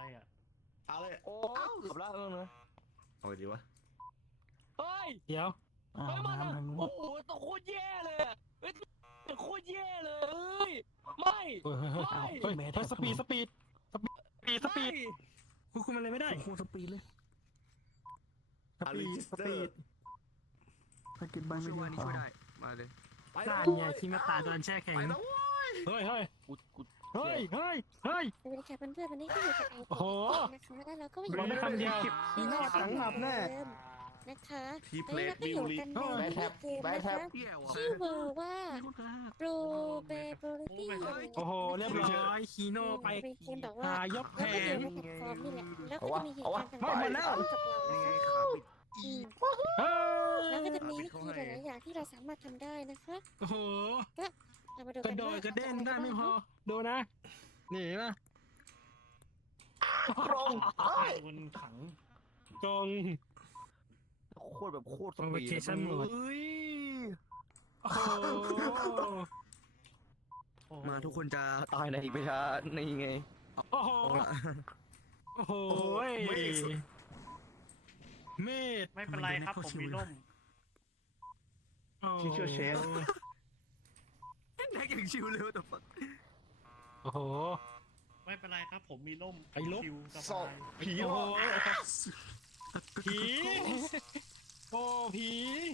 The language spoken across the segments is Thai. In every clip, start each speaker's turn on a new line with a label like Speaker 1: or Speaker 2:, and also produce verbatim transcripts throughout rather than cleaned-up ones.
Speaker 1: อะไรอ่ะ
Speaker 2: เอาเลย
Speaker 3: โอ้เกือบแล้วนะ
Speaker 2: เอาไงดีวะ
Speaker 3: เฮ้ย
Speaker 4: เดี๋ยว
Speaker 3: เฮ้ยมันอะโอ้โหตัวโคตรแย่เลยอะเฮ้ยตัวโคตรแย่เลยเอ้ยไม่
Speaker 4: เฮ้ยเฮ้ยเฮ้ยเฮ้ยเฮ้ยสปีดสปีดสปีดสปีดคุณคุมอะไรไม่ได้โคตรสปีดเลยส
Speaker 2: อา
Speaker 4: ปี
Speaker 2: ริ
Speaker 4: ด
Speaker 2: จิส
Speaker 4: ส
Speaker 2: เตอ
Speaker 4: ปีด
Speaker 2: ร์
Speaker 4: สกิดบังไม่
Speaker 5: ช่วย
Speaker 4: ได้
Speaker 5: นี่ช่วยได้มาเลย
Speaker 2: ไป
Speaker 4: กา
Speaker 2: แล้ว
Speaker 4: รไงที่มาตายโดนแช่แข็ง
Speaker 2: ไปแล้วเว้ย
Speaker 4: เฮ้ยเฮ้ย
Speaker 3: กูกู
Speaker 4: เฮ้ยเฮ้ยเฮ้ย
Speaker 6: สวัสดีค่ะเพื่อนๆวันนี้ก็อยู่กับไอ
Speaker 4: โอ้โห
Speaker 6: นะคะแล้วเราก็มาอ
Speaker 4: บอก
Speaker 6: ยู่
Speaker 4: ได้คำเดียว
Speaker 6: ที่หน้า
Speaker 4: ถังหับแน่
Speaker 6: นะคะ
Speaker 2: ทีเพ
Speaker 6: วัน
Speaker 2: ล
Speaker 6: นี้
Speaker 2: ท
Speaker 6: เราก็
Speaker 2: บิ
Speaker 6: อ
Speaker 2: ว
Speaker 6: ยู่
Speaker 2: ลิ
Speaker 6: กัน
Speaker 2: ง
Speaker 6: ในเกมนะคะ
Speaker 5: เที่ยว
Speaker 6: ชื่อเวอร์ว่าโปรเบเบอรี่
Speaker 4: โอ้โหเรียบร้อยคีโน่ไป
Speaker 6: เป็นเกมแบบว่า
Speaker 4: หายกแผ
Speaker 6: เราก็อยู่
Speaker 4: ง
Speaker 6: ในแพลตฟอร์มนี่แหละแล้วก็จะมีเหตุการณ์ต่างๆ
Speaker 4: หมดแล้ว
Speaker 6: กับเรา
Speaker 5: นี่
Speaker 6: นะ
Speaker 5: ไง
Speaker 6: คะ
Speaker 5: ขาปิด
Speaker 6: อืม
Speaker 4: เฮ้
Speaker 6: แล้ว
Speaker 4: ย
Speaker 6: ก็จะมีวิธีหลายๆอย่างที่เราสามารถทำได้นะคะ
Speaker 4: โอ้โห
Speaker 6: เรามาดู
Speaker 4: ก
Speaker 6: กั
Speaker 4: ระ
Speaker 6: น
Speaker 4: โด
Speaker 6: ว่า
Speaker 4: ดกระเด้นได้ไม่พอดูนะนี่นะ
Speaker 3: กรง
Speaker 1: มันขัง
Speaker 4: กง
Speaker 3: โคตรแบบโคตรส
Speaker 4: โอ
Speaker 3: ปีด
Speaker 4: เคชั่นหมด
Speaker 3: เฮ้ย
Speaker 4: โอ้โห
Speaker 1: โอ้
Speaker 5: มาทุกคนจะ
Speaker 3: ตายในอีกไม่ช้านี่ไง
Speaker 4: โอ้โห
Speaker 5: เอาละ
Speaker 4: โอ้โหเมด
Speaker 1: ไม่เป็นไรครับผมมีร่ม
Speaker 2: ที่เชื่อเชฟ
Speaker 5: แน็กอย่างชิวเลยแต่ฝัก
Speaker 4: โอ้โห
Speaker 1: ไม่เป็นไรครับผมมีร่ม
Speaker 4: ไอ้ลบ
Speaker 1: ชิวส
Speaker 2: สอ
Speaker 1: บบ าย
Speaker 2: ผี
Speaker 4: โอ้โห
Speaker 2: วะ
Speaker 4: ผีโอ้ผี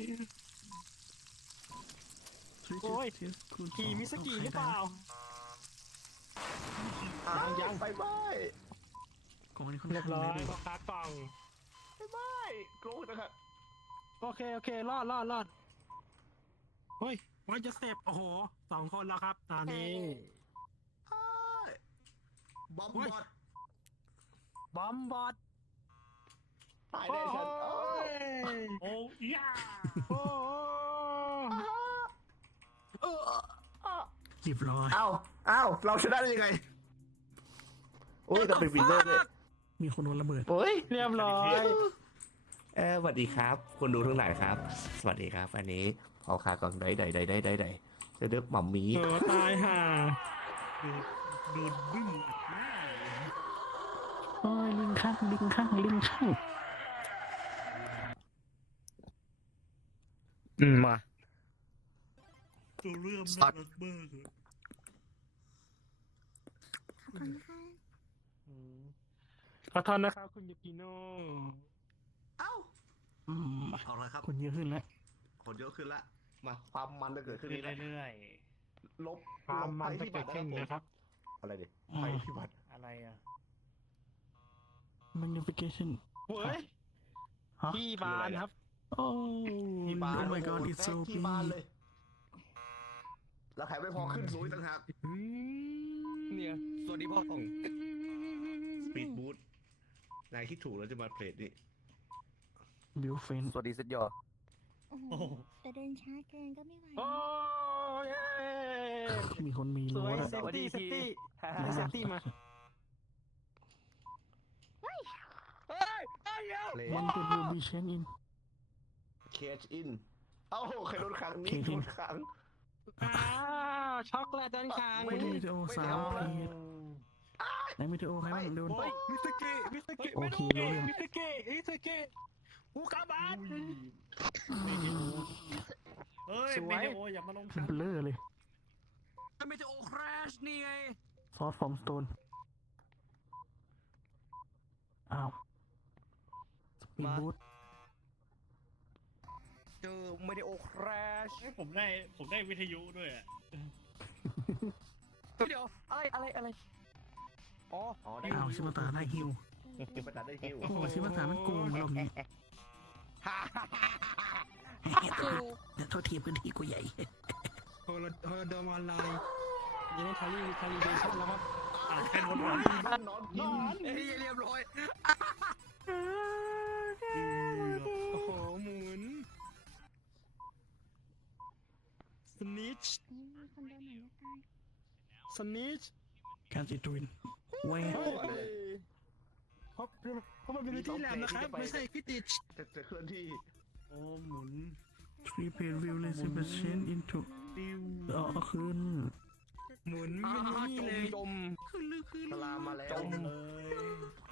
Speaker 4: โอ้ยผีมิสกิหรือเปล่า
Speaker 2: ยังยังไปไป
Speaker 5: กองนี้
Speaker 4: เรียบร้อยพ่อค้ากล่อง
Speaker 2: ไปไปโกรธนะครับ
Speaker 4: โอเคโอเครอดรอดรอดเฮ้ยวันจะเสพโอ้โหสองคนแล้วครับตอนนี้
Speaker 2: บอม
Speaker 4: เฮ้
Speaker 2: บ
Speaker 4: ย
Speaker 2: อด
Speaker 4: บอมบอด
Speaker 2: ตายได้ฉันโอ้ย
Speaker 1: โอ้ยา
Speaker 4: โอ้โหเรียบร้อย
Speaker 2: อ้าวอ้าวเราชนะได้ยังไงโอ้ยแต่เป็นวินเนอร์ด้วย
Speaker 4: มีคนโดนระเบิด
Speaker 2: โอ้ย
Speaker 4: เรียบร้อย
Speaker 2: เออสวัสดีครับคนดูทั้งหลายครับ สวัสดีครับวันนี้พอคากองได้ได้ได้ได้ได้ได้จะเลือกหม่อมหมี
Speaker 4: เออตายห่า
Speaker 1: ดูดูบึ้มอัดหน้าเลย
Speaker 4: โอ้ยลิงข้างลิงข้างลิงข้าง
Speaker 3: อืมมา
Speaker 1: ตัวเรื่อง
Speaker 3: สั
Speaker 1: น่า
Speaker 3: ตว์
Speaker 1: รักมากเลย
Speaker 6: ขอบคุณค่ะ
Speaker 1: อืม
Speaker 4: ขอโทษนะครับคุณยูกิโน่
Speaker 2: เอ้า
Speaker 4: อืม
Speaker 2: เอาละครับ
Speaker 4: คนเยอะขึ้นแล้ว
Speaker 2: คนเยอะขึ้นละมาความมันจะเกิดขึ้น
Speaker 1: ขึ้น
Speaker 2: นี่นะ
Speaker 1: เรื่อย
Speaker 2: ลบ
Speaker 4: ความมัน
Speaker 2: ล
Speaker 4: จะ
Speaker 2: บ
Speaker 4: เกิดขึ้น
Speaker 2: ภัยพิบัติ
Speaker 4: นะครับ
Speaker 2: อะไรดิ
Speaker 4: อืม
Speaker 2: ภัยพิบัติ
Speaker 1: ๆอะไรอ่ะ
Speaker 4: magnification เฮ้ยพี่บานครับ โอ้
Speaker 2: ที่บ้าน
Speaker 4: oh my god
Speaker 2: โโห
Speaker 4: it's so
Speaker 2: แท็กที่บ้านเลย แล้วใครไม่พอขึ้นสูงอีกต่างหาก
Speaker 4: อืม
Speaker 3: เนี่ยสวัสดีพ่อของ
Speaker 2: สปีดบูทนายคิดถูกแล้วจะมาเพลทนี่
Speaker 4: บิวเฟน
Speaker 3: สวัสดีเซตยอ
Speaker 6: โอ้โห
Speaker 1: โอ้โห
Speaker 6: แต่เดินช้าเกินก็ไม่ไหว
Speaker 4: โอ้เย้มีคนมี
Speaker 3: ส
Speaker 4: รั้ว
Speaker 3: วย
Speaker 4: แล้ว
Speaker 3: สวัสดี
Speaker 4: เซฟ
Speaker 3: ที
Speaker 4: ตี้เซฟตี้มา
Speaker 3: เฮ้ยเฮ้ยเดี๋ยว
Speaker 2: เพล
Speaker 4: มันจะดูบีเชนอิน
Speaker 2: เคชอินเอ้าใครโดนขังนี่
Speaker 4: Cage
Speaker 2: โด
Speaker 4: in
Speaker 2: นขัง
Speaker 4: อ้าวช็อกโกแลตด้านข้าง
Speaker 2: ไม่ได้
Speaker 4: วิดีโอสามพีในวิดีโอใครบ้างโดน
Speaker 2: โอ้ย
Speaker 4: มิสเตอร์เกะมิสเตอร์เกะโอ ไม่เครู้ รู้เรื่องมิสเตอร์เกะมิสเตอร์เกะอุกาบาต
Speaker 1: เฮ้ย
Speaker 4: สวย
Speaker 1: เมโออย่ามาลง
Speaker 4: เป็น
Speaker 1: ฉัน
Speaker 4: เบลอเลย
Speaker 5: ไม่จะโอคราชนี่ไง
Speaker 4: ซอสฟอร์มสโตนอ้าวสปีดบูท
Speaker 3: เจอไม่ได้โอคราช
Speaker 1: เฮ้ยผมได้ผมได้วิทยุด้วยอะ
Speaker 3: เดี๋ยวอะไรอะไรอะไรอ๋อ
Speaker 2: อ๋อได้
Speaker 4: อ้าวชิบะตาได้ฮิว
Speaker 2: ชิบะตาได้ฮิว
Speaker 4: โอ้ชิบะตามันโกงเราอย่างนี้
Speaker 6: คือ
Speaker 4: เดี๋ยวโทษทีพื้นที่กูใหญ่โฮโลโฮโลโดมออนไลน์ยังไม่ทารีทารีเดชั่นแล้วครับ
Speaker 1: อ่ะแค่นวนวน
Speaker 2: นอนกิน
Speaker 5: เฮ้ยเรียบร้อย
Speaker 4: โอ้โหหมุนสนิช
Speaker 6: มีคนเดินหน่อยนะคะ
Speaker 4: สนิชการจิตวินเว้ยเพราะเพราะมันเป็นที่แหลมนะครับ ไม่ใช่ฟิติช
Speaker 2: จะจะเคลื่อนที่
Speaker 1: โอ้หมุน
Speaker 4: three pair wheel is a percent into
Speaker 1: ติ้ว
Speaker 4: อ๋อขึ้น หมุน
Speaker 3: อ่า
Speaker 4: เป็นนี่
Speaker 3: จ
Speaker 4: เล
Speaker 3: ม
Speaker 4: ย
Speaker 3: จม
Speaker 5: ขึ้นลึกขึ้น
Speaker 2: สลามมาแล้ว
Speaker 3: จม
Speaker 1: เลย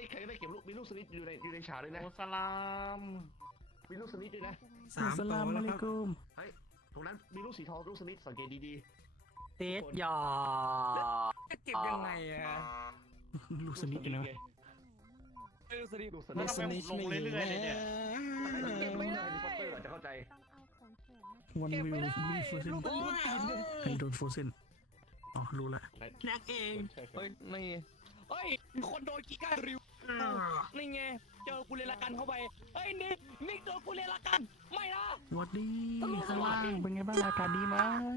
Speaker 2: ใครก็ได้เก็บลูกมีลูกสลิดอยู่ในอยู่ในฉากด้วยนะ
Speaker 1: โอสลาม
Speaker 2: มีลูกสลิดด้วยนะ
Speaker 5: สาม
Speaker 4: ส
Speaker 5: ตัว
Speaker 4: ลาม
Speaker 5: แล้
Speaker 4: อะ
Speaker 5: ว
Speaker 4: ลั
Speaker 5: ค
Speaker 4: ย
Speaker 5: รับ
Speaker 4: กุม
Speaker 2: เฮ้ยตรงนั้นมีลูกสีทองลูกสลิดสังเกตดี
Speaker 3: เตสยาจะเก็บยังไงอะ
Speaker 4: ลูก
Speaker 2: ๆ
Speaker 4: สนิทอยู่นะ
Speaker 3: เออสนิท
Speaker 2: ลูกส
Speaker 1: แล้
Speaker 2: ลิ
Speaker 1: ว
Speaker 2: ด
Speaker 1: ทำไมผมลงเรื่อยๆเลยเนี่ย
Speaker 3: เก็บไม่ได้
Speaker 2: แฮร์รี่พอตเตอร์จะเข้าใจ
Speaker 4: วัน
Speaker 3: เก็บ
Speaker 4: วิ
Speaker 3: ไม่
Speaker 4: ว
Speaker 3: ได้
Speaker 4: มีโฟเซน
Speaker 3: โอ้ย
Speaker 4: ให้โดนโฟเซนอ๋อรู้ละ
Speaker 5: แลกเอง
Speaker 3: เฮ้ยนี่เฮ้ยคนโดนกีก้าริวนี่ไงเจอกูเลละกันเข้าไปเฮ้ยนิกนิกโดนกูเลละกันไม่นะ
Speaker 4: สวัสดีข้างล่างเป็นไงบ้างอากาศดีไหม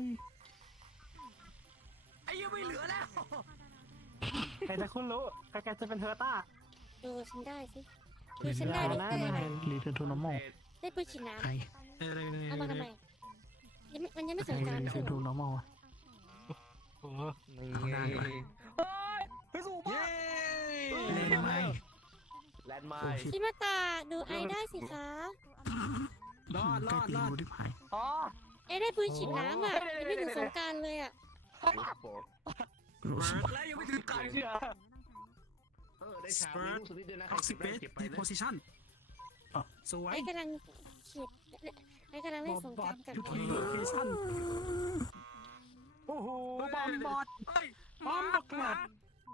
Speaker 5: ไอ้ยังไม่เหลือแล้ว
Speaker 7: ใครจะคุณรู้ใครจะเป็นเทอร์ต้า
Speaker 6: ดูฉันได้สิดูฉันได้ดิ
Speaker 7: นะ
Speaker 6: เต้อะไร
Speaker 4: รีเทิร์นทูนอร์มอล
Speaker 6: ได้ปืนฉีดน้
Speaker 4: ใคร
Speaker 5: เออเลย
Speaker 6: ำเอามาทำไมยังไม่มันยังไม่ส
Speaker 4: ใครง
Speaker 6: กราร
Speaker 4: รี
Speaker 6: ไม่
Speaker 4: เทิ
Speaker 6: ใช่
Speaker 4: ร์น
Speaker 6: เหร
Speaker 4: ทู
Speaker 6: อน
Speaker 4: อร์มอล
Speaker 3: โอ้
Speaker 4: เอาได้ก่อน
Speaker 3: เฮ้ยไปสู่บ้าน
Speaker 4: เล่นไหม
Speaker 2: แลนด์ไม
Speaker 4: โอ้
Speaker 2: ล์
Speaker 4: ชิ
Speaker 6: ชิมาตาดูไอได้สิคะ
Speaker 5: รอดรอดรอด
Speaker 4: ดูที่ผาย
Speaker 3: อ๋อ
Speaker 6: ไอได้ปืนฉีดน้ำอ่ะยังไม่ถึงสงกรารเลยอ่ะ
Speaker 4: รู้สึก
Speaker 5: แล้วยังไม่ถึงการ
Speaker 3: เชื่อ
Speaker 2: เออได้ฉากมีลูกสลิดด้วยนะใค
Speaker 5: อ
Speaker 2: ร
Speaker 5: อกซิ
Speaker 2: เก็บ
Speaker 5: เบ
Speaker 2: ได้
Speaker 5: ส
Speaker 2: เก็บไป
Speaker 5: ดี
Speaker 2: นะ
Speaker 5: โพซิชั่นสวย
Speaker 6: ไอกำลังฉีดไอกำลังเล่นสงกรารกับ
Speaker 4: ทุก
Speaker 6: ไอ
Speaker 4: ทีโลเคชั่น
Speaker 7: โอ้โห
Speaker 5: บอมบอดเฮ้ย
Speaker 3: บอมบักหลัด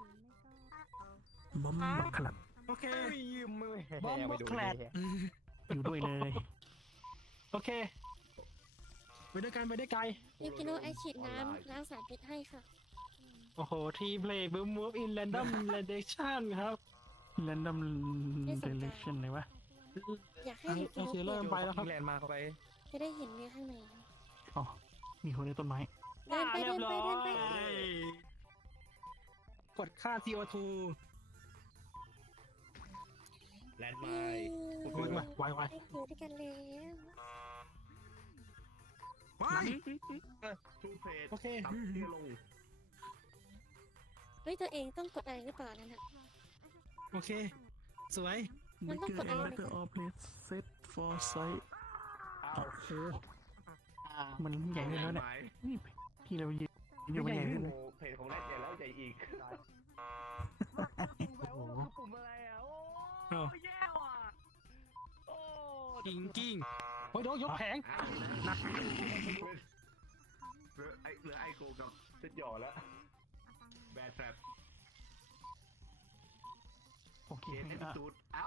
Speaker 4: บอมบักขลับ
Speaker 5: โอเค
Speaker 3: ยืมมือบ
Speaker 7: อมบักแคลด
Speaker 4: อยู่ด้วยเลย
Speaker 7: โอเค ไปด้วยกันไปได้ไกล
Speaker 6: ยูกิโนไอฉีดน้ำล้างสารพิษให้ค่ะ
Speaker 7: โอ้โห ทีเพลย์บูมมูฟอินแรนดอมเรเดชั่นครับ
Speaker 4: แรนดอมเดเรคชั่นเลยวะ
Speaker 6: อยากให้
Speaker 7: ไอ้
Speaker 6: ยูกิ
Speaker 7: ไอ้
Speaker 6: โน
Speaker 7: เชลเลอร์ไปแล้วครับ
Speaker 3: แลนด์มาเข้าไป
Speaker 6: จะได้เห็นเนื้อข้างใน
Speaker 4: อ๋อมีคนในต้นไม้
Speaker 6: เดินไปเดินไปเดินไป
Speaker 7: กดค่า ซี โอ ทู
Speaker 2: แลนด์ไม
Speaker 6: เย้
Speaker 2: ล์
Speaker 7: โอ้ยมาไวไว
Speaker 6: ได้อยู่ด้วยกันแล้ว
Speaker 5: ไป
Speaker 2: ทูเพจ
Speaker 7: โอเค
Speaker 2: ตับที่ลง
Speaker 6: เฮ้ยตัวเองต้องกดอะไรหรือเปล่านั่นอะ
Speaker 7: โอเค สวย
Speaker 6: มันต้องกดอะไร
Speaker 4: เกอร์ออฟเลสเซตฟอร์ไซต์โอ้โหมันใหญ่เลยแล้วเนี่ยนี่ที่เรายืนอยู่มันใหญ่เลย
Speaker 2: โอ้เพจของแรกใหญ่แล้วใหญ่อีก
Speaker 4: โอ้โห
Speaker 3: ปุ่มอะไรอ่ะโอ้
Speaker 7: อ้าว
Speaker 3: แย่ว่ะโอ้
Speaker 5: กิ้งกิ้ง
Speaker 7: โอ้ยโดนยกแผง
Speaker 2: นะเหลือไอเหลือไอโกกับเซตหย่อแล้วแบดแฟบ
Speaker 4: โอเค
Speaker 2: เคสที่
Speaker 4: อ่ะ
Speaker 2: ตูดเอ้า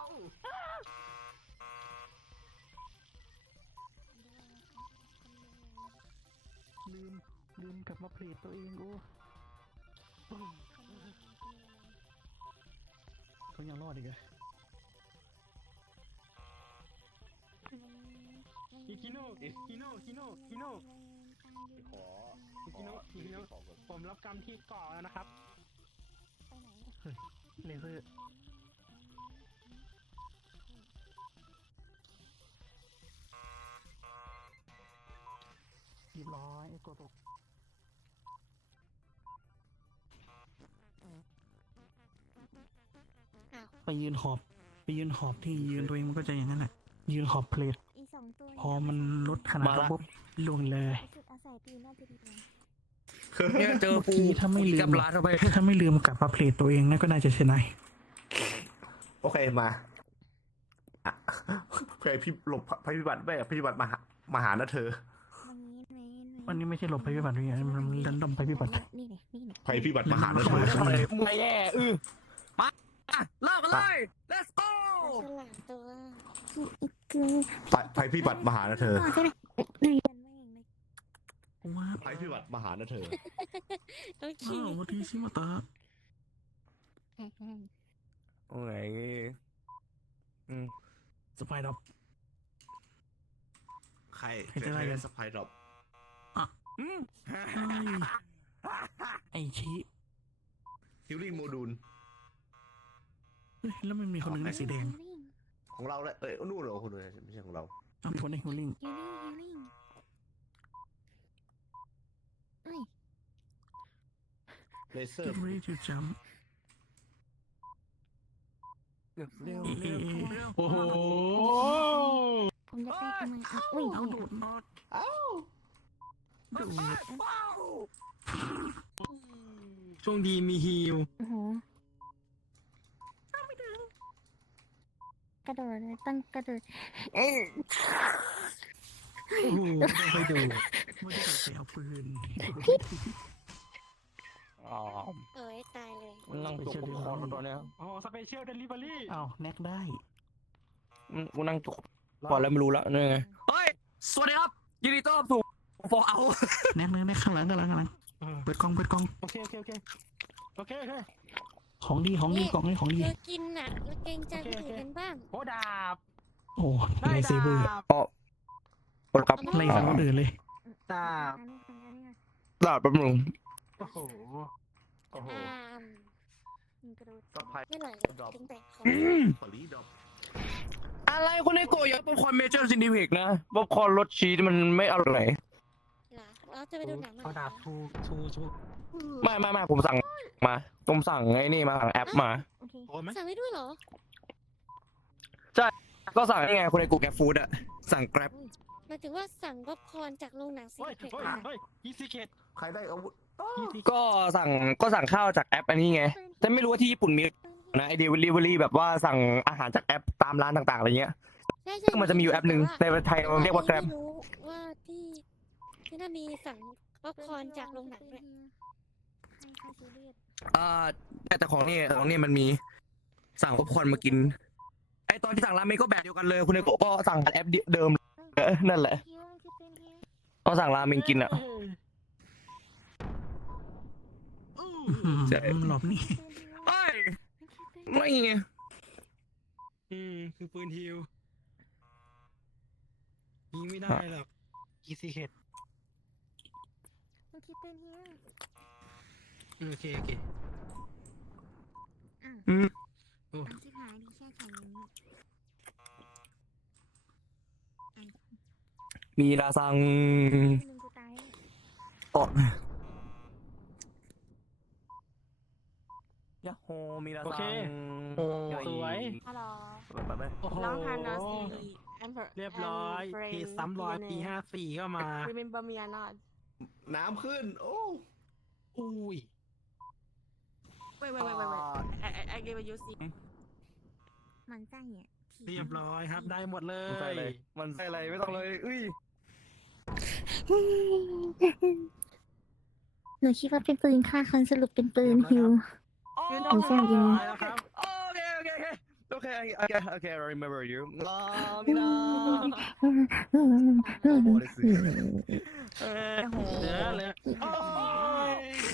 Speaker 4: ลืมลืมกลับมาเพลทตัวเองโอ้เขายังรอดอีกเหรอ
Speaker 7: ฮิคิโนะฮิโนะฮิโนะฮิโนะ
Speaker 2: ขอ
Speaker 7: ฮิคิโนะฮิคิโนะผมรับกรรมที่เกาะแล้วนะครับ
Speaker 4: เลเซอร์เรียบร้อยตัวตก
Speaker 6: อ้าว
Speaker 4: ไปยืนหอบไปยืนหอบที่ยืนตัวเองมันก็จะอย่างนั้นแหละยืนหอบเพลท
Speaker 6: อีสองตัว
Speaker 4: พอมันลดขนาดปุ๊บลงเลย
Speaker 6: จุดอาศัยปืนน่าจะดีกว่า
Speaker 3: เนี่ยเจอปู
Speaker 4: เมื่อกี้ถ้าไม่ลืม
Speaker 3: กับร้านเข้าไป
Speaker 4: ถ้าไม่ลืมกลับมาเพลทตัวเองนั่นก็น่าจะชนะ
Speaker 2: โอเคมาอ่ะเพื่อพี่หลบภัยพิบัติไม่ภัยพิบัติมาหามาหานะเธอ
Speaker 6: วันนี้ไหม
Speaker 4: วันนี้ไม่ใช่หลบภัยพิบัติด้วยไงมันเล่นดอมภัยพิบัติ
Speaker 6: นี่ไงนี่ไง
Speaker 2: ภัยพิบัติมาหานะเธอ
Speaker 3: ไม่แย่เออ
Speaker 5: อ่ะเล่ากันเลย let's go
Speaker 6: ฉลามตัวคือ
Speaker 2: ภัยพิบัติมาหานะเธอ
Speaker 6: ใช่ไหมเรียนไม่เองเลย
Speaker 4: ว้า
Speaker 2: ภัยพิบัติมาหานะเธอ
Speaker 6: โอเค
Speaker 4: อ้าววันที่ชิมาตะ
Speaker 3: โอ้ยอืม
Speaker 4: สไปดอป
Speaker 2: ใคร
Speaker 4: ใครจะไล่กัน
Speaker 2: สไปดรอป
Speaker 3: อืม
Speaker 4: ไอชี
Speaker 2: ฮิลลิ่งโมดูล
Speaker 4: เฮ้ยแล้วมันมีคนหนึ่งในสีแดง
Speaker 2: ของเราเลยเอ้ยนู่นเหรอคุณเลยไม่ใช่ของเรา
Speaker 4: อ้าวมีคนในฮิลลิ่ง
Speaker 6: ยูนิ่งยูนิ่งเอ้ย
Speaker 2: เลเซอ
Speaker 4: เก็
Speaker 2: ร์
Speaker 4: บรีจูจัม
Speaker 3: เร็วเร็ว
Speaker 4: เอ
Speaker 3: เร็ว
Speaker 7: โอ้โห
Speaker 6: ผมจะไปทำไมอ่ะอุ้ย
Speaker 4: เอาโดดนอด
Speaker 2: เอ้า
Speaker 4: โดด
Speaker 5: ว้าว
Speaker 7: ช่วงดีมีฮิล
Speaker 6: โอ้โหกระโดดเลยต้องกระโดด
Speaker 4: โอ้โหไม่ดูไม่ได้ไปเอาปืน
Speaker 3: อ๋อ
Speaker 6: เอ้ยตายเลย
Speaker 3: มันนั่งจุกคอตัวเนี้ย
Speaker 7: โอ้สเปเชียลเดลิเวอรี่
Speaker 4: อ้าวแน็กได้
Speaker 3: อืมกูนั่งจุกพอแล้วไม่รู้แล้วนี่ไง
Speaker 5: เฮ้ย สวัสดีครับ ยินดีต้อนรับสู่ฟอร์เอา
Speaker 4: แน็กแน็กแน็กข้างหลังข้างหลังข้างหลังเปิดกล้องเปิดกล้อง
Speaker 7: โอเคโอเคโอเคโอเคโอเค
Speaker 4: ของดีของดีกล่องนี้ของดี
Speaker 6: เรากินน่ะเราเกรงใจคนอื่นกันบ้าง
Speaker 7: โอ้ดาบ
Speaker 4: โอ้
Speaker 7: ได้
Speaker 4: ไลท์เซเบอร์
Speaker 7: ดาบ
Speaker 3: อ๋อคนครับ
Speaker 4: ไล่ใส่คนอื่นเลย
Speaker 7: ดาบ
Speaker 3: ดาบแป๊บนึง
Speaker 7: โอ้โหโอ้โห
Speaker 6: อ่ามมันกระโดด
Speaker 2: ก็พาย
Speaker 6: ไม่ไหล
Speaker 2: ดรอป
Speaker 6: ถึงแต่ของ
Speaker 2: พอลีดรอป
Speaker 3: อะไรคนในโกยป๊อปคอร์นเมเจอร์ซินดิเพกนะป๊อปคอร์นรสชีสมันไม่อร่อย
Speaker 6: เหรอเราจะไปดูหนังมา
Speaker 7: เอาดาบทูทูทู
Speaker 3: ไม่ไม่ไม่ผมสั่งมาผมสั่งไอ้นี่มาสั่งแอปมา
Speaker 6: โอเค
Speaker 7: โอ้ไหม
Speaker 6: สั่งได้ด้วยเหรอ
Speaker 3: ก็สั่งยังไงคนในกูแกฟู้ดอะสั่งแกร็บ
Speaker 6: หมายถึงว่าสั่งป๊อปคอร์นจากโรงหนังซี
Speaker 7: เฮ้ย
Speaker 6: เพ็ก
Speaker 7: เฮ้ย
Speaker 6: มา
Speaker 7: เฮ้ยยี่สิเคท
Speaker 2: ใครได้อาวุธ
Speaker 7: ยี่สิ
Speaker 3: ก็สั่งก็สั่งข้าวจากแอปอันนี้ไงแต่ไม่รู้ว่าที่ญี่ปุ่นมีนะไอเดลิเวอรี่แบบว่าสั่งอาหารจากแอปตามร้านต่างๆอะไรเงี้ย
Speaker 6: ใช่ใช่
Speaker 3: ซึ่งมันจะมีอยู่แอปหนึ่งในประเทศไทยมันเรียกว่า Grab
Speaker 6: ไม่รู้ว่าที่ที่นั่นมีสั่งป๊อปคอร์นจากโรงหนังด้วย
Speaker 3: อ่าแต่ของนี่ของนี่มันมีสั่งป๊อปคอร์นมากินไอตอนที่สั่งราเมงก็แบบเดียวกันเลยคุณไอโกะก็สั่งแอปเดิมเออนั่นแหละก็สั่งราเมงกินอะ ใช่
Speaker 4: หลบนี่
Speaker 3: เอ้ยไม่ไง
Speaker 7: อืมคือปืนฮิวยิงไม่ได้หรอกยี่สิเคทโอเคโอเค
Speaker 3: อืม
Speaker 7: โอ้
Speaker 6: ที่หายดีแค่แข็งนี้
Speaker 3: มีราซัง
Speaker 6: นึงกูตาย
Speaker 3: โอ้ยาโฮมีรา
Speaker 7: โอ
Speaker 3: ซั
Speaker 7: เค
Speaker 3: ง
Speaker 7: โอ้สวย
Speaker 8: ฮัลโหล
Speaker 3: ไปไป
Speaker 7: โอ้โห
Speaker 8: Long Hana Siri and her
Speaker 7: เรียบร้อย
Speaker 8: and friend
Speaker 7: ปีซ้ำร้อยปีห้าสี่เข้ามา
Speaker 8: Remember me or not
Speaker 2: น้ำขึ้น โอ้
Speaker 7: อุ้ย
Speaker 8: Wait wait wait wait wait I I I gave you see
Speaker 6: มันไส้เนี่ย
Speaker 7: เรียบร้อยครับได้หมดเล
Speaker 3: มันใส่
Speaker 7: ย
Speaker 3: เลยมันใส่อะไรไม่ต้องเลยอุ้ย
Speaker 6: หนูคิดว่าเป็นปืนฆ่าคนสรุปเป็นปืนฮิว
Speaker 8: You
Speaker 6: หนู
Speaker 8: don't
Speaker 6: แค่ยิง
Speaker 7: ตายแล้วครับ
Speaker 3: โอเคโอเคโอเคโอเคโอเคโอเค I remember you ลามินาโอ้โหดิสิเออโห
Speaker 7: เดี๋ยวเลยโอ้ย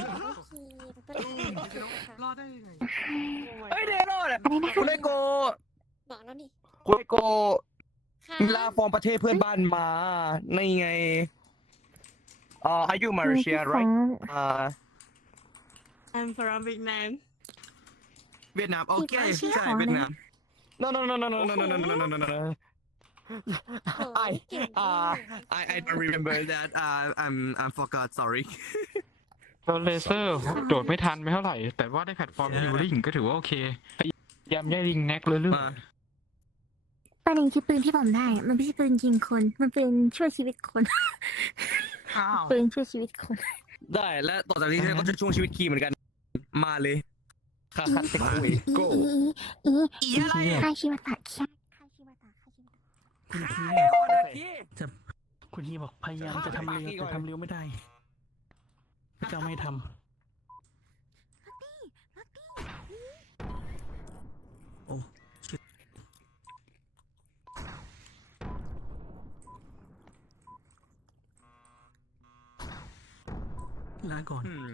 Speaker 5: รอดได้ยังไง
Speaker 3: เฮ้ยเดโรดคุณไอโก
Speaker 6: บอกแล้วนี่
Speaker 3: คุณไอโก
Speaker 6: ค่ะ
Speaker 3: ลาฟอร์มประเทศเพื่อนบ้านมาในไงอ่าอายุมาเลเซีย right อ่า
Speaker 8: I'm from Vietnam
Speaker 5: เวียดนามโอเคใช่เวียดนาม
Speaker 3: no no no no no no no no no no no no I
Speaker 6: เก่ง
Speaker 3: อ่า
Speaker 5: I I don't remember that uh I'm I'm forgot sorry
Speaker 9: โดนเลเซอร์โดดไม่ทันไม่เท่าไหร่ แต่ว่าได้แพลตฟอร์มฮิลลิ่งก็ถือว่าโอเคพยายามแย่ยิงแน็กเรื่อย
Speaker 3: มา
Speaker 6: ประเด็นคือปืนที่ผมได้อะมันไม่ใช่ปืนยิงคน มันเป็นช่วยชีวิตคน
Speaker 5: อ้าว
Speaker 6: ปืนช่วยชีวิตคน
Speaker 3: ได้และต่อจากนี้เธอก็จะช่วงชีวิตคีเหมือนกันมาเลยคาคาเตกุยโก
Speaker 6: อี
Speaker 5: อีอะไร
Speaker 6: ค่าชิวตะค่าค่าชิวตะค่าชิวตะ
Speaker 4: คุณคี
Speaker 3: โอ้นาที
Speaker 4: จะคุณคีบอกพยายามจะทำเร็วแต่ทำเร็วไม่ได้พระเจ้าไม่ทำโอ้ชิบลาก่อน
Speaker 3: อืม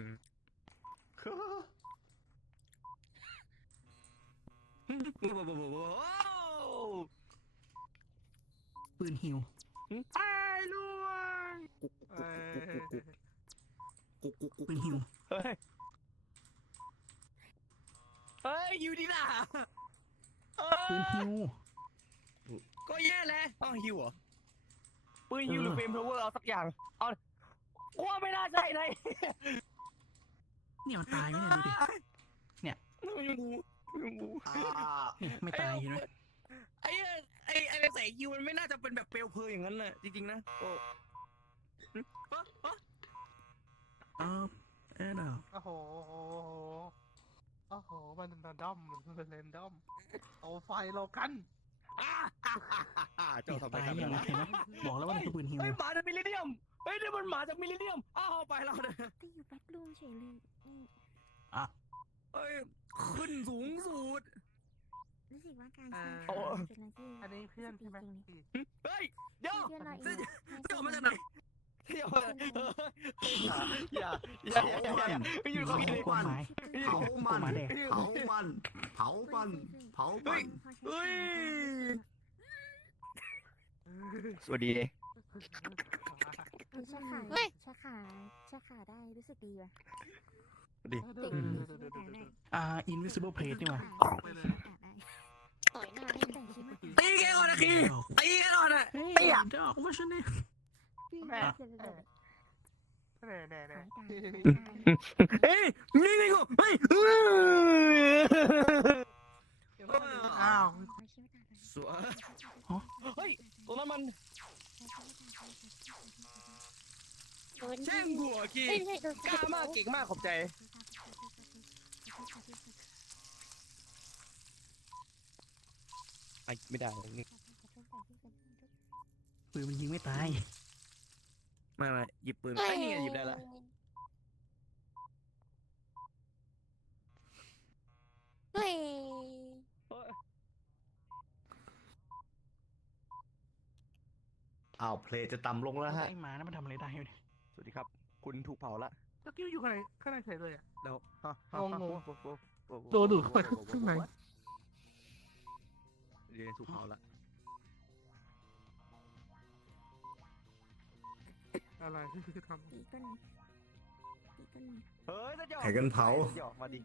Speaker 4: ปืนฮิว
Speaker 5: ตายล่วง
Speaker 4: ปืนฮิว
Speaker 3: เฮ้ยเฮ้ยอยู่ดีล่ะเอ
Speaker 4: ปืน
Speaker 3: อ
Speaker 4: ฮิว
Speaker 3: ก็แย่แล้วอ้าวฮิวเหรอปืนฮิวหรือเฟรมพาวเวอร์เอาสักอย่างเอากลัวไม่น่าใช่เลย
Speaker 4: เนี่ยมันตายไหมเนี่ยดูดิ
Speaker 3: ไม่รู้ไม่รู้
Speaker 2: อ่า
Speaker 4: เนี่ยไม่ตายเห็นไหม
Speaker 3: ไอ้ไอ้ไอ้ใส่ฮิวมันไม่น่าจะเป็นแบบเปลวเพลิงอย่างนั้นน่ะจริงๆนะโอ้หึปะปะ
Speaker 4: อ้าวเอ็ดอ่ะ
Speaker 5: โอ้โหโอ้โหมันเรนดอมมันเรนดอมเอาไฟเรากัน
Speaker 3: เจ้าทำไม
Speaker 4: ตาย
Speaker 3: กัน
Speaker 4: ยังไง
Speaker 3: นะ
Speaker 4: เห็นไหมบอกแล้วว่านี่คือปืนฮิว
Speaker 3: เฮ้ยหมาจากมิลเลนเนียมเฮ้ยนี่มันหมาจากมิลเลนเนียมอ้าวไปแล้วเนี่ย
Speaker 6: แต่อยู่แบ็ครูมเฉยเลยนี่
Speaker 3: เฮ้ยขึ้นสูงสุด
Speaker 6: รู้สึกว่าการ
Speaker 8: อ่า
Speaker 6: ใช้
Speaker 3: โอ้
Speaker 6: ขาเป็นอะไรที่
Speaker 8: อันนี้เพื่อนใช่ไหม
Speaker 3: เฮ้ยเดี๋ยว
Speaker 6: เพื่อนเราเอ
Speaker 3: ซึ่ง
Speaker 6: ง
Speaker 3: ซึ่งออกมาจากไหนเดี๋ยวอย่าอย่าอย่าอย่าอย่าไม่อยู่ตรงนี้เลย
Speaker 4: กฎหมาย
Speaker 2: เผามัน
Speaker 4: หมาแดง
Speaker 2: เผามันเผามันเผามัน
Speaker 3: เฮ้ยสวัสดี
Speaker 6: ใช่ขาใช่ขาใช่ขาได้รู้สึกดีว่ะ
Speaker 3: ดี
Speaker 6: เก่งได้
Speaker 4: อ่า invisible plate นี่หว่า
Speaker 6: ต่อยหน้าให้แต่คิดว่า
Speaker 3: ตีแกก่อนนะคีตีแกก่อนนะ
Speaker 4: เฮ้ย
Speaker 3: ตีอ่ะ
Speaker 4: ดอกว่าฉันนี่
Speaker 8: แม่แน่แน่แน่
Speaker 3: เฮ้ยนี่ไงกูเฮ้ย
Speaker 8: อ้าว
Speaker 3: สวยเฮ้ยตรงนั้นมันแช่งหัวกีกล้ามากเก่งมากขอบใจไอ้ไม่ได้นี่
Speaker 4: ปืนมันยิงไม่ตาย
Speaker 3: ไม่ไม่หยิบปืนไอ้นี่ไงหยิบได้ละ
Speaker 6: เฮ้ย
Speaker 2: อ้าวเพลงจะต่ำลงแล้วฮะ
Speaker 4: ไอ้หมานั้นมันทำอะไรได้เนี่ย
Speaker 3: สวัสดีครับคุณถูกเผาละ
Speaker 8: ตะกี้อยู่ข้างในข้างในเฉยเลยอ่ะ
Speaker 3: แล้ว
Speaker 8: งงโดนดูดเข้าไปข้างใน
Speaker 3: เรียนถูกเผาละ
Speaker 8: อะไรที่คือทำ
Speaker 6: ตีก้นตีก้น
Speaker 3: เฮ้ยจะหยอก
Speaker 2: ไข่กันเผา
Speaker 3: หยอกมาดิ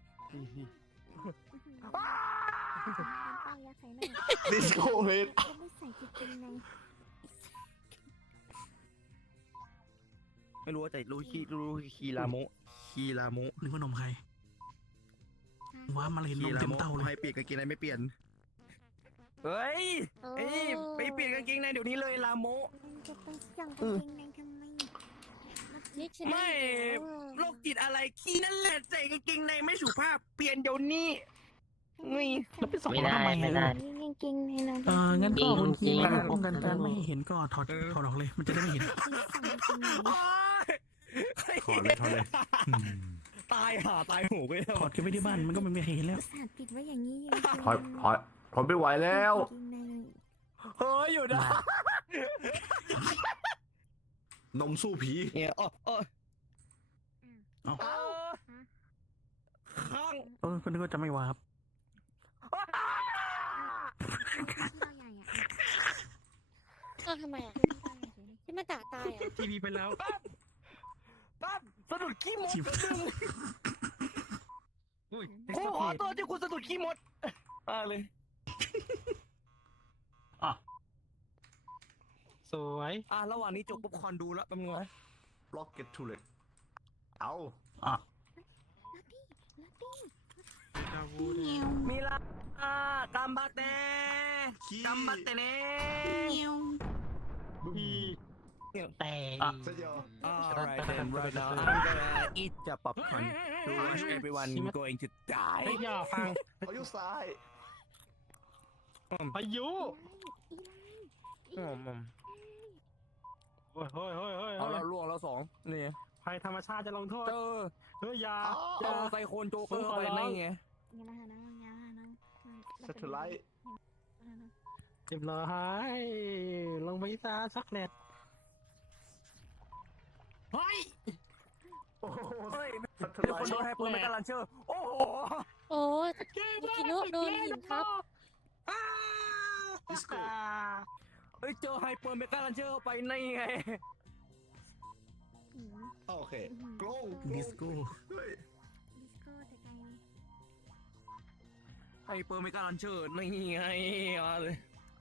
Speaker 6: ป้ายยาใส่หน่อย
Speaker 2: ดิสโก้เฮด
Speaker 6: ก็ไม่ใส่จริงไง
Speaker 3: ไม่รู้ว่าแต่รู้คีรู้คีราโมคีราโม
Speaker 4: นึกว่านมใครว้ามาเลยเห็นน
Speaker 3: คี
Speaker 4: ม
Speaker 3: รา
Speaker 4: เต็ม
Speaker 3: โม
Speaker 4: เต้าเลย
Speaker 3: ให้เปลี่ยนกางเกงในไม่เปลี่ยนเฮ้ยไอ้นี่ไปเปลี่ยนกางเกงในเดี๋ยวนี้เลยลาโม
Speaker 6: มันจะไปสั่งกางเกงในทำไมนี่ฉัน
Speaker 3: ไม่โรคจิตอะไรขี้นั่นแหละใส่กางเกงในไม่สุภาพเปลี่ยนเดี๋ยวนี้นี่
Speaker 4: แล้วไปส่องเขาทำไมอะ
Speaker 6: นี่กางเกงในเรา
Speaker 4: เอองั้นก็คุณคิงป้องกันการไม่ให้เห็นก็ถอดถอดออกเลย มันจะได้ไม่เห็น
Speaker 6: สั่งกางเกงใน
Speaker 3: โอ๊ย
Speaker 2: ถอดเลยถอดเลย
Speaker 3: ตายห่าตายโหงไปแล้ว
Speaker 4: ถอดเก็บไว้ที่บ้านมันก็ไม่มีใครเห็นแล้ว
Speaker 6: สาดปิดไว้อย่างนี้
Speaker 2: ถอดถอดถอดไม่ไหวแล้ว
Speaker 3: เฮ้ยอยู่นะ
Speaker 2: นมสู้ผี
Speaker 3: เนี่ยอ๋ออ๋อ
Speaker 4: เอ้า
Speaker 3: ข้าง
Speaker 4: เออคนนึกว่าจะไม่วาครับ
Speaker 6: เออทำไมอ่ะที่มาด่าตายอ่ะ
Speaker 7: ทีวีไปแล้ว
Speaker 3: ปั๊บสะดุดขี้มด
Speaker 4: ชิบ
Speaker 3: ดึง
Speaker 7: อุ้ย
Speaker 3: โอ้โหตัวที่คุณสะดุดขี้มดมาเลย
Speaker 7: สวย
Speaker 3: อ่ะระหว่างนี้จกป๊อปคอร์นดูแล้วแป๊บนึงนะ
Speaker 2: บล็อกเก็ตทูเลตเอา
Speaker 4: อ่ะ
Speaker 8: ดาวูเด
Speaker 3: มิลากัมบัตเน่กัมบัตเน่
Speaker 7: แต่
Speaker 3: Alright then right now I'm gonna eat the popcorn to watch everyone going to
Speaker 7: เฮ้ย
Speaker 3: die
Speaker 7: อย่าฟัง
Speaker 2: เอายุซ้าย
Speaker 7: พายุ
Speaker 3: อืมอืม
Speaker 7: โอ้ยเฮ้ยเฮ้ยเฮ้ย
Speaker 3: เอาแล้วล่วงแล้วสองนี่
Speaker 7: ภัยธรรมชาติจะลงโทษ
Speaker 3: เจอ
Speaker 7: เฮ้ยอย่า
Speaker 3: เจอไซโคนโจเกอร์เข้าไปในไง
Speaker 6: งั้นนะนะงั้นนะ
Speaker 2: สเตอร์ไลท์
Speaker 7: เจ็บร้อยลงไปซาสักเน็ต
Speaker 3: เฮ้ย
Speaker 2: โอ้โห
Speaker 3: เฮ้ย
Speaker 2: สเตอ
Speaker 3: มี
Speaker 2: ร์ไล
Speaker 3: คนโดน
Speaker 2: ท์
Speaker 3: ไฮเปอร์เมกาลันเชอร์โอ้โห
Speaker 6: โอ้ยูกิโนะโดนหินทับ
Speaker 2: ดิสโก้
Speaker 3: เฮ้ยเจอไฮเปอร์เมกาลันเชอร์เข้าไปในไง
Speaker 2: โอเคกล้อง
Speaker 4: ดิสโก้
Speaker 2: เฮ้ย
Speaker 6: ดิสโก้แต่ไกล
Speaker 3: ไฮเปอร์เมกาลันเชอร์นี่ไงมาเลย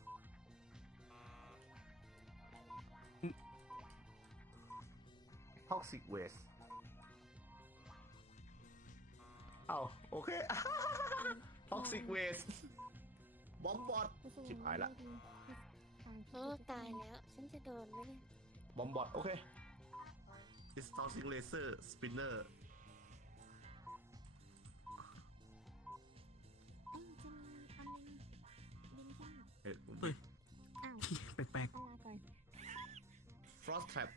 Speaker 2: ท็อกซิกเวสเอาโอเคท็อกซิกเวสบอมบอด ชิบหายละ
Speaker 6: โอ้ตายแล้ว ฉันจะโดนไหมเนี่ย
Speaker 2: บอมบอดโอเค It's toxic laser spinner
Speaker 6: เอ้ยจะมีอันนึงบินขึ้น
Speaker 2: เฮ้ยแทร็บ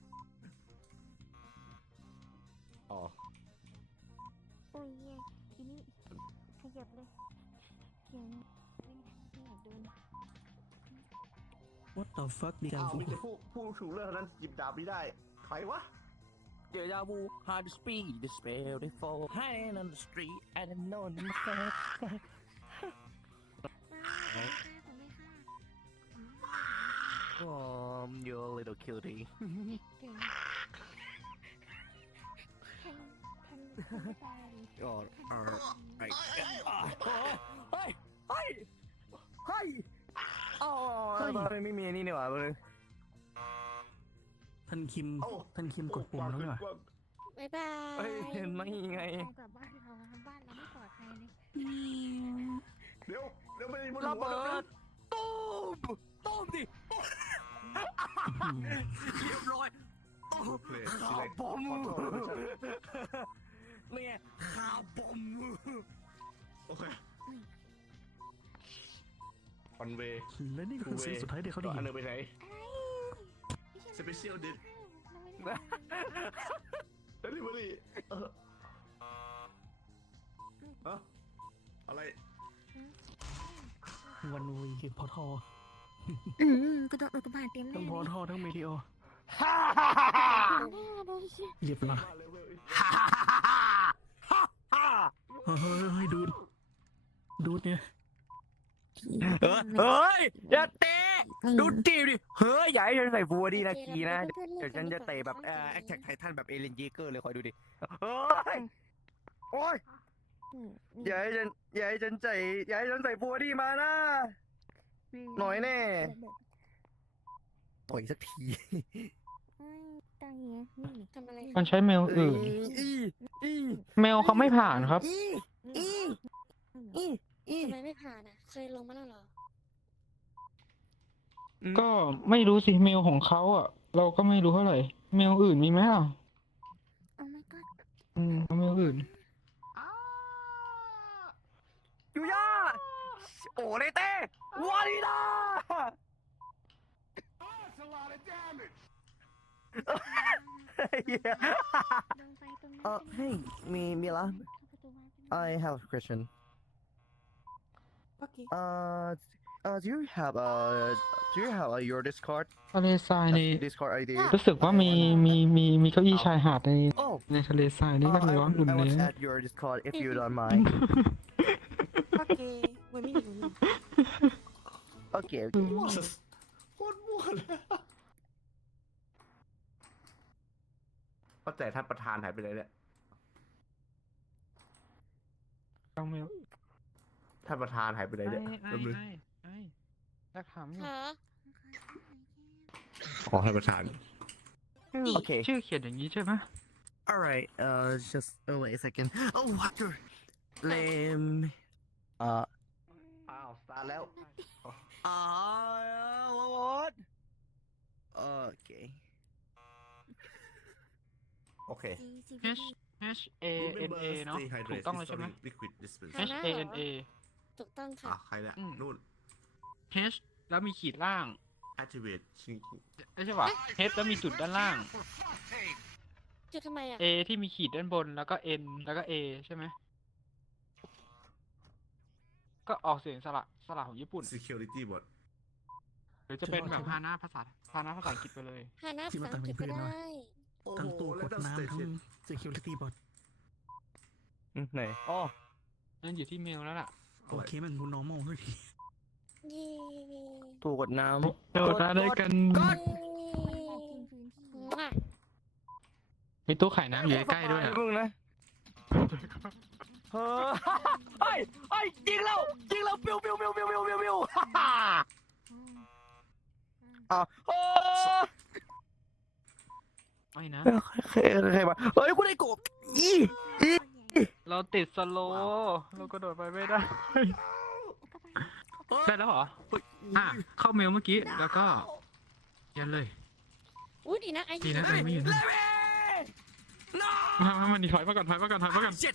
Speaker 2: อ๋อ
Speaker 6: โอ้ยเย่ทีนี้ขยับเลยเก่งไม่อยากเดิน
Speaker 4: What the fuck ดีจัง
Speaker 2: อ้าวมีแต่ผู้ผู้ถูกเลือกเท่านั้นหยิบดาบไม่ได้ ใครวะ
Speaker 3: เดี๋ยวจะบู hard to speak the spell they fall hanging on the street and I know the fact
Speaker 6: ผมไม่ฆ่าผมไม่ฆ่า
Speaker 3: oh you're a little cutie
Speaker 6: เก่งแทงแทงแทงไม่ตายเลย
Speaker 3: oh
Speaker 6: แทง
Speaker 3: uh
Speaker 6: ไม่
Speaker 3: I
Speaker 6: ตาย
Speaker 3: เฮ้ยเฮ้ยเฮ้ยอ๋อมันไม่มีอันนี้นี่หว่าเลย
Speaker 4: ท่านคิม
Speaker 2: โอ้
Speaker 4: ท่านคิมกดปุ่มแล้วนี่หว่า
Speaker 6: บ๊ายบาย
Speaker 3: เฮ้ยเห็นไหมไง
Speaker 6: เอากลับบ้านเราบ้านเราไม่ปลอดภัยเลย
Speaker 2: เดี๋ยวเดี๋ยวไม่ได้มัน
Speaker 3: ระเบิดตูมตูมดิเรียบร้อย
Speaker 2: เพลย์
Speaker 3: ข่าวบอมนี่ไงข่าวบอม
Speaker 2: โอเคคอนเวย์
Speaker 4: และนี่ก็คือเสียงสุดท้ายที่เขาได้
Speaker 2: อั
Speaker 4: ยิ
Speaker 2: น
Speaker 4: น
Speaker 2: หนึงไปไหน
Speaker 6: อะไร
Speaker 2: สเปเชียลดิส
Speaker 6: เราไม่ได้ทำอะไร
Speaker 2: เดลิเวอรี่เออฮะอะไร
Speaker 4: วันวีคือพอทอ
Speaker 6: อืมก็โดนอุกกาบาตเต็มเล
Speaker 4: ทั้ง
Speaker 6: ย
Speaker 4: พอทอทั้งเมดิโอ
Speaker 3: ฮ่าฮ่าฮ่าฮ่า
Speaker 6: โดนเชี่ย
Speaker 4: เรียบร้อย
Speaker 2: มาเลยเว้ย
Speaker 3: ฮ่าฮ่าฮ่า
Speaker 4: เฮ้ยเฮ้ยดูดดูดเนี่ย
Speaker 3: เฮ้ยอย่าเตะดูดิดิเฮ้ยอย่าให้ฉันใส่ฟัวดีนะกีนะเดี๋ยวฉันจะเตะแบบเอ่อแอคแท็กไททันแบบเอเลนเยเกอร์เลยคอยดูดิเฮ้ยโอ้ยอย่าให้ฉันอย่าให้ฉันใส่อย่าให้ฉันใส่ฟัวดีมานะหน่อยแน่ต่อยสักที
Speaker 6: ตายเงี้ยนี่ทำอะไร
Speaker 9: มันใช้เมลอื่น
Speaker 3: อีอี
Speaker 9: เมลเขาไม่ผ่านครับ
Speaker 3: อีอีอีอี
Speaker 6: ทำไมไม่ผ่านอ่ะ เคยลงมาแล้วเหรอ
Speaker 9: ก็ไม่รู้สิเมลของเขาอ่ะ เราก็ไม่รู้เท่าไหร่ เมลอื่นมีไหมล่ะ
Speaker 6: โอ้ my god
Speaker 9: อืมเอาเมลอื่น
Speaker 3: ยูย่าโอ้เลเต้วาลีดา
Speaker 6: ลงไปตรงนั้น
Speaker 3: เออ hey มีมีละ
Speaker 6: ประตูบ้าน
Speaker 3: I have a question
Speaker 8: Okay.
Speaker 3: uh uh do you have a do you have a your Discord
Speaker 9: ทะเลทรายใน
Speaker 3: Discord ไอ ดี
Speaker 9: รู้สึกว่ามีมีมีมีเก้าอี้ชายหาดใน
Speaker 3: oh
Speaker 9: ในทะเลทรายนี่
Speaker 3: uh,
Speaker 9: ก็
Speaker 3: I
Speaker 9: ร้อน
Speaker 3: want
Speaker 9: อุ่น
Speaker 3: I
Speaker 9: เลย
Speaker 3: want to add your Discord if you don't mind
Speaker 8: Okay. Wait a minute. Wait a minute.
Speaker 3: okay okay
Speaker 2: มั่วสุดโคตรมั่วเลยก็แต่ท่านประธานหายไปไหนเนี่ย
Speaker 9: เอาเมล
Speaker 2: ท่านประธานหายไปไหนเนี่ยแป๊บนึง
Speaker 9: ไอ้อยากถามอยู่
Speaker 6: ฮะ
Speaker 2: อ๋อท่านประธาน
Speaker 3: โอเค
Speaker 9: ชื่อเขียนอย่างนี้ใช่ไหม
Speaker 3: alright uh just oh wait a second oh water lame uh
Speaker 2: อ้าวสตาร์ทแล้ว
Speaker 3: uh what okay
Speaker 2: โอเค
Speaker 9: H H A N A เนาะถูกต้องเลยใช่ไหม
Speaker 2: liquid dispense
Speaker 9: H A N A
Speaker 6: ถูกต้องค่ะ
Speaker 2: อ่ะใครเนี่ย
Speaker 9: อืม
Speaker 2: นู่น
Speaker 9: H แล้วมีขีดล่าง
Speaker 2: activate ชิง
Speaker 9: ไม่ใช่ป่ะ H แล้วมีจุดด้านล่าง
Speaker 6: จุดทำไมอ่ะ
Speaker 9: A ที่มีขีดด้านบนแล้วก็ N แล้วก็ A ใช่ไหมก็ออกเสียงสระสระของญี่ปุ่น
Speaker 2: security bot
Speaker 9: หรือจะเป็นแบบพาหน้าภาษาพาหน้าภาษาอังกฤษไปเลย
Speaker 6: หาหน้าภาษาอังกฤษก็ได้
Speaker 2: โอ้
Speaker 4: ทั้ง
Speaker 2: โห
Speaker 4: ตู้ก
Speaker 2: แล้ว
Speaker 4: ด
Speaker 2: ก็
Speaker 4: น้ำทั้
Speaker 2: station
Speaker 4: ง security bot
Speaker 3: ไหนอ๋อ
Speaker 9: นั่นอยู่ที่เมลแล้วล่ะ
Speaker 4: โอเคมันดู normal ด้วยที
Speaker 6: เย้
Speaker 3: ถูกกดน้ำ
Speaker 9: เราจะได้กัน
Speaker 3: กด
Speaker 6: ว้า
Speaker 9: มีตู้ขายน้ำอยู่ใกล้ๆด้วยอะ
Speaker 3: มึงนะเฮ้ยเฮ้ยเฮ้ยยิงเรายิงเราปิ้วปิ้วปิ้วปิ้วปิ้วปิ้วปิ้วฮ่าฮ่าอ่ะโอ้
Speaker 9: ไม่นะ
Speaker 3: ใครใครมาเฮ้ยกูได้กบอีอี
Speaker 9: เราติดสโลว์เรากระโดดไปไม่ได้ ได้แล้วเหรอ อ่ะ เข้าเมลเมื่อกี้ แล้วก็ ยันเลย
Speaker 6: อุ้ยดีนะไอ้
Speaker 9: ดีนะไอ้ไม่อยู่นะ
Speaker 3: เลเว่น้า
Speaker 9: มามามานี่ถอยมาก่อนถอยมาก่อนถอยมาก่อน
Speaker 3: เจ็ด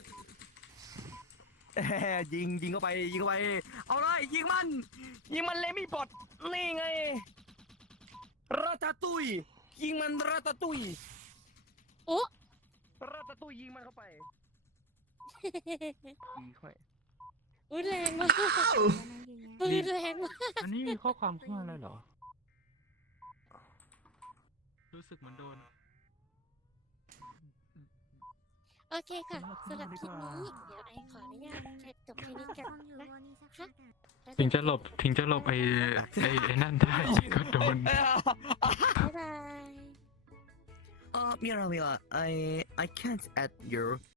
Speaker 3: ยิงยิงเข้าไปยิงเข้าไปเอาเลยยิงมันยิงมันเลมี่บอดนี่ไงราตาตุยยิงมันราตาตุย
Speaker 6: โอ้
Speaker 3: ราตาตุยยิงมันเข้าไปยิงเข้าไป
Speaker 6: อุ้ยแรงมากปืนแรงมาก
Speaker 9: อันนี้มีข้อความขึ้นมาเลยเหรอ รู้สึกเหมือนโดน
Speaker 6: โอเคค่ะสำหรับคลิปนี้เดี๋ยวไอขออนุญาตจบแค่นี้กันนะคะ
Speaker 9: ถึงจะหลบถึงจะหลบไอ้ไอ้ไอ้นั่นได้ก็โดน
Speaker 6: บ๊ายบาย
Speaker 3: Uh, Miramila, I I can't add your